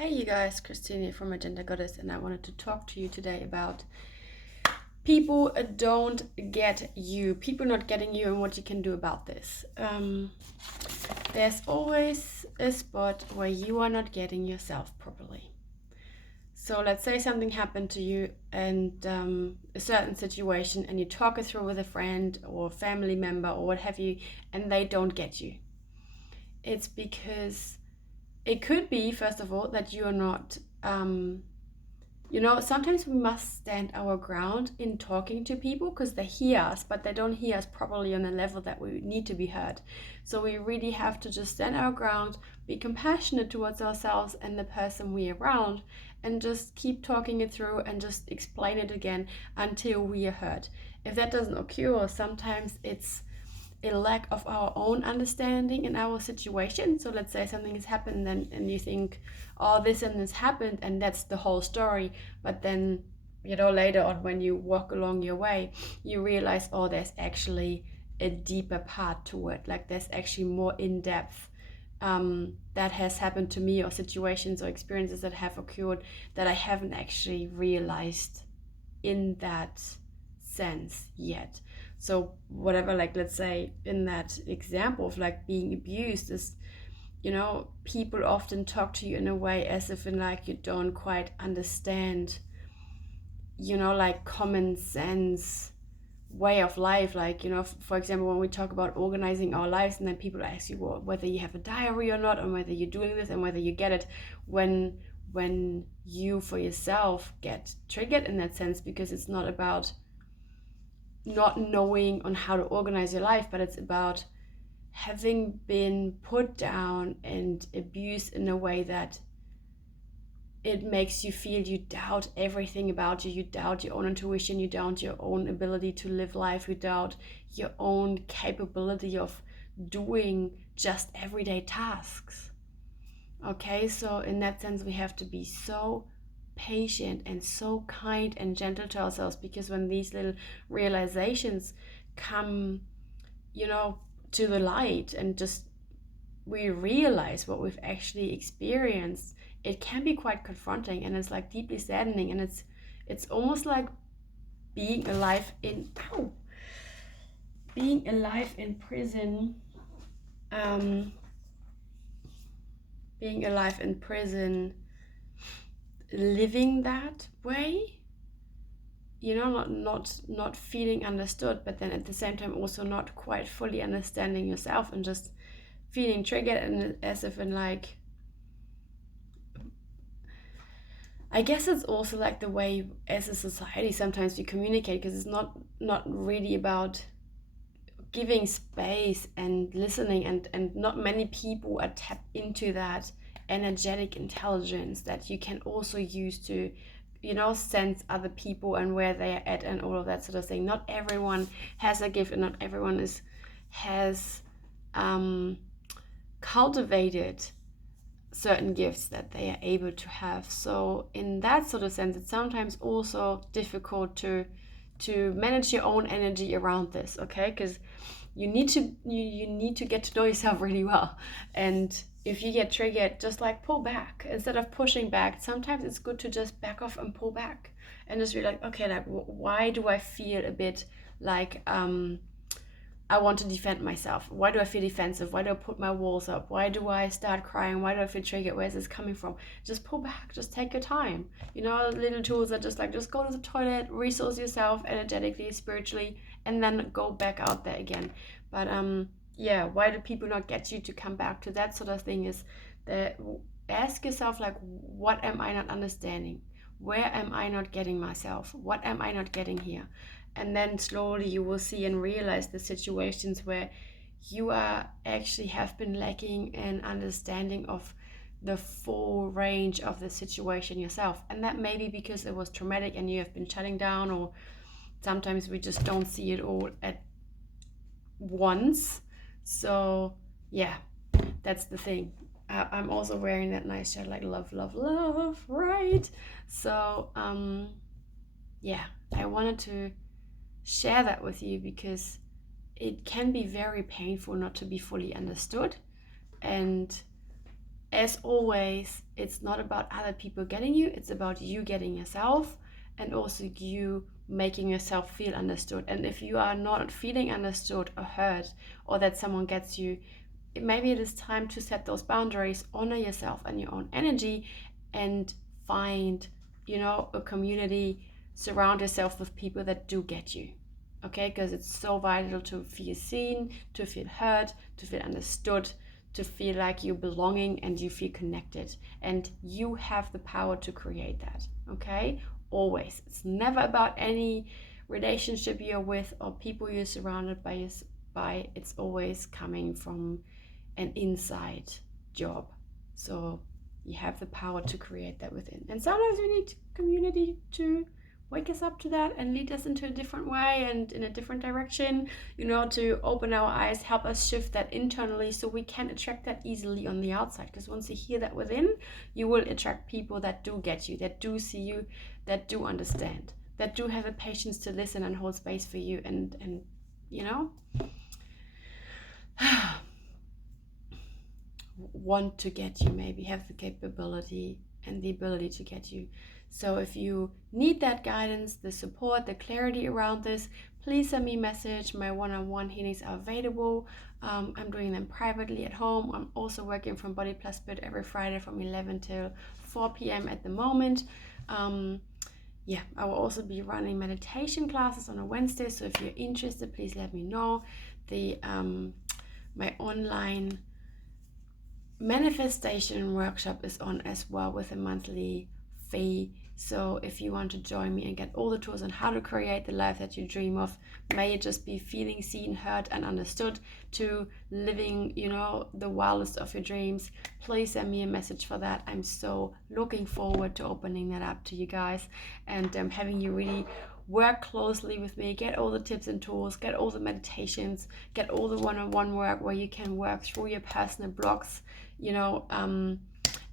Hey you guys, Christine here from Agenda Goddess, and I wanted to talk to you today about people don't get you, people not getting you, and what you can do about this. There's always a spot where you are not getting yourself properly. So let's say something happened to you and a certain situation, and you talk it through with a friend or family member or what have you, and they don't get you. It's because it could be, first of all, that you're not sometimes we must stand our ground in talking to people because they hear us, but they don't hear us properly on the level that we need to be heard. So we really have to just stand our ground, be compassionate towards ourselves and the person we're around, and just keep talking it through and just explain it again until we are heard. If that doesn't occur, sometimes it's a lack of our own understanding in our situation. So let's say something has happened and you think, oh, this and this happened, and that's the whole story. But then, later on when you walk along your way, you realize, oh, there's actually a deeper part to it. Like there's actually more in depth that has happened to me, or situations or experiences that have occurred that I haven't actually realized in that sense yet. So whatever, like let's say in that example of like being abused is, people often talk to you in a way as if in like you don't quite understand, like common sense way of life. Like, for example, when we talk about organizing our lives, and then people ask you whether you have a diary or not, and whether you're doing this and whether you get it, when you for yourself get triggered in that sense, because it's not about not knowing on how to organize your life, but it's about having been put down and abused in a way that it makes you feel you doubt everything about you. You doubt your own intuition, you doubt your own ability to live life, you doubt your own capability of doing just everyday tasks. Okay, so in that sense, we have to be so patient and so kind and gentle to ourselves, because when these little realizations come, you know, to the light, and just we realize what we've actually experienced, it can be quite confronting, and it's like deeply saddening, and it's almost like being alive in being alive in prison. um Being alive in prison, living that way, not feeling understood, but then at the same time also not quite fully understanding yourself, and just feeling triggered, and as if in like, I guess it's also like the way as a society sometimes we communicate, because it's not really about giving space and listening, and not many people are tapped into that energetic intelligence that you can also use to, sense other people and where they are at and all of that sort of thing. Not everyone has a gift, and not everyone has cultivated certain gifts that they are able to have. So in that sort of sense, it's sometimes also difficult to manage your own energy around this, okay? Because you need to get to know yourself really well. And if you get triggered, just like pull back instead of pushing back. Sometimes it's good to just back off and pull back, and just be like, okay, like why do I feel a bit like I want to defend myself? Why do I feel defensive? Why do I put my walls up? Why do I start crying? Why do I feel triggered? Where's this coming from? Just pull back. Just take your time. Little tools are just like, just go to the toilet, resource yourself energetically, spiritually, and then go back out there again. But yeah, why do people not get you to come back to that sort of thing? Is that, ask yourself, like, what am I not understanding? Where am I not getting myself? What am I not getting here? And then slowly you will see and realize the situations where you are actually have been lacking an understanding of the full range of the situation yourself. And that may be because it was traumatic and you have been shutting down, or sometimes we just don't see it all at once. So yeah, that's the thing. I'm also wearing that nice shirt, like love, love, love, right? So yeah, I wanted to share that with you, because it can be very painful not to be fully understood. And as always, it's not about other people getting you, it's about you getting yourself, and also you making yourself feel understood. And if you are not feeling understood or heard, or that someone gets you, maybe it is time to set those boundaries, honor yourself and your own energy, and find, a community, surround yourself with people that do get you. Okay, because it's so vital to feel seen, to feel heard, to feel understood, to feel like you're belonging and you feel connected. And you have the power to create that. Okay, always. It's never about any relationship you're with or people you're surrounded by. It's always coming from an inside job. So you have the power to create that within. And sometimes we need community to wake us up to that and lead us into a different way and in a different direction, to open our eyes, help us shift that internally so we can attract that easily on the outside. Because once you hear that within, you will attract people that do get you, that do see you, that do understand, that do have the patience to listen and hold space for you, and want to get you, maybe have the capability and the ability to get you. So if you need that guidance, the support, the clarity around this, please send me a message. My one-on-one healings are available. I'm doing them privately at home. I'm also working from Body Plus Spirit every Friday from 11 till 4 p.m. at the moment. I will also be running meditation classes on a Wednesday. So if you're interested, please let me know. My online manifestation workshop is on as well with a monthly fee. So if you want to join me and get all the tools on how to create the life that you dream of, may it just be feeling seen, heard, and understood, to living, the wildest of your dreams, please send me a message for that. I'm so looking forward to opening that up to you guys and having you really work closely with me, get all the tips and tools, get all the meditations, get all the one-on-one work where you can work through your personal blocks,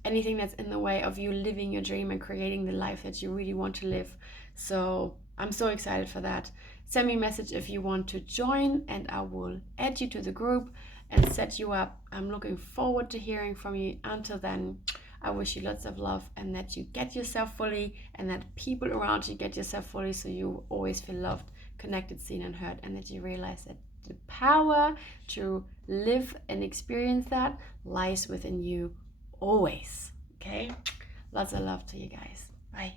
anything that's in the way of you living your dream and creating the life that you really want to live. So I'm so excited for that. Send me a message if you want to join and I will add you to the group and set you up. I'm looking forward to hearing from you. Until then, I wish you lots of love and that you get yourself fully and that people around you get yourself fully, so you always feel loved, connected, seen, and heard, and that you realize that the power to live and experience that lies within you always. Okay? Lots of love to you guys. Bye.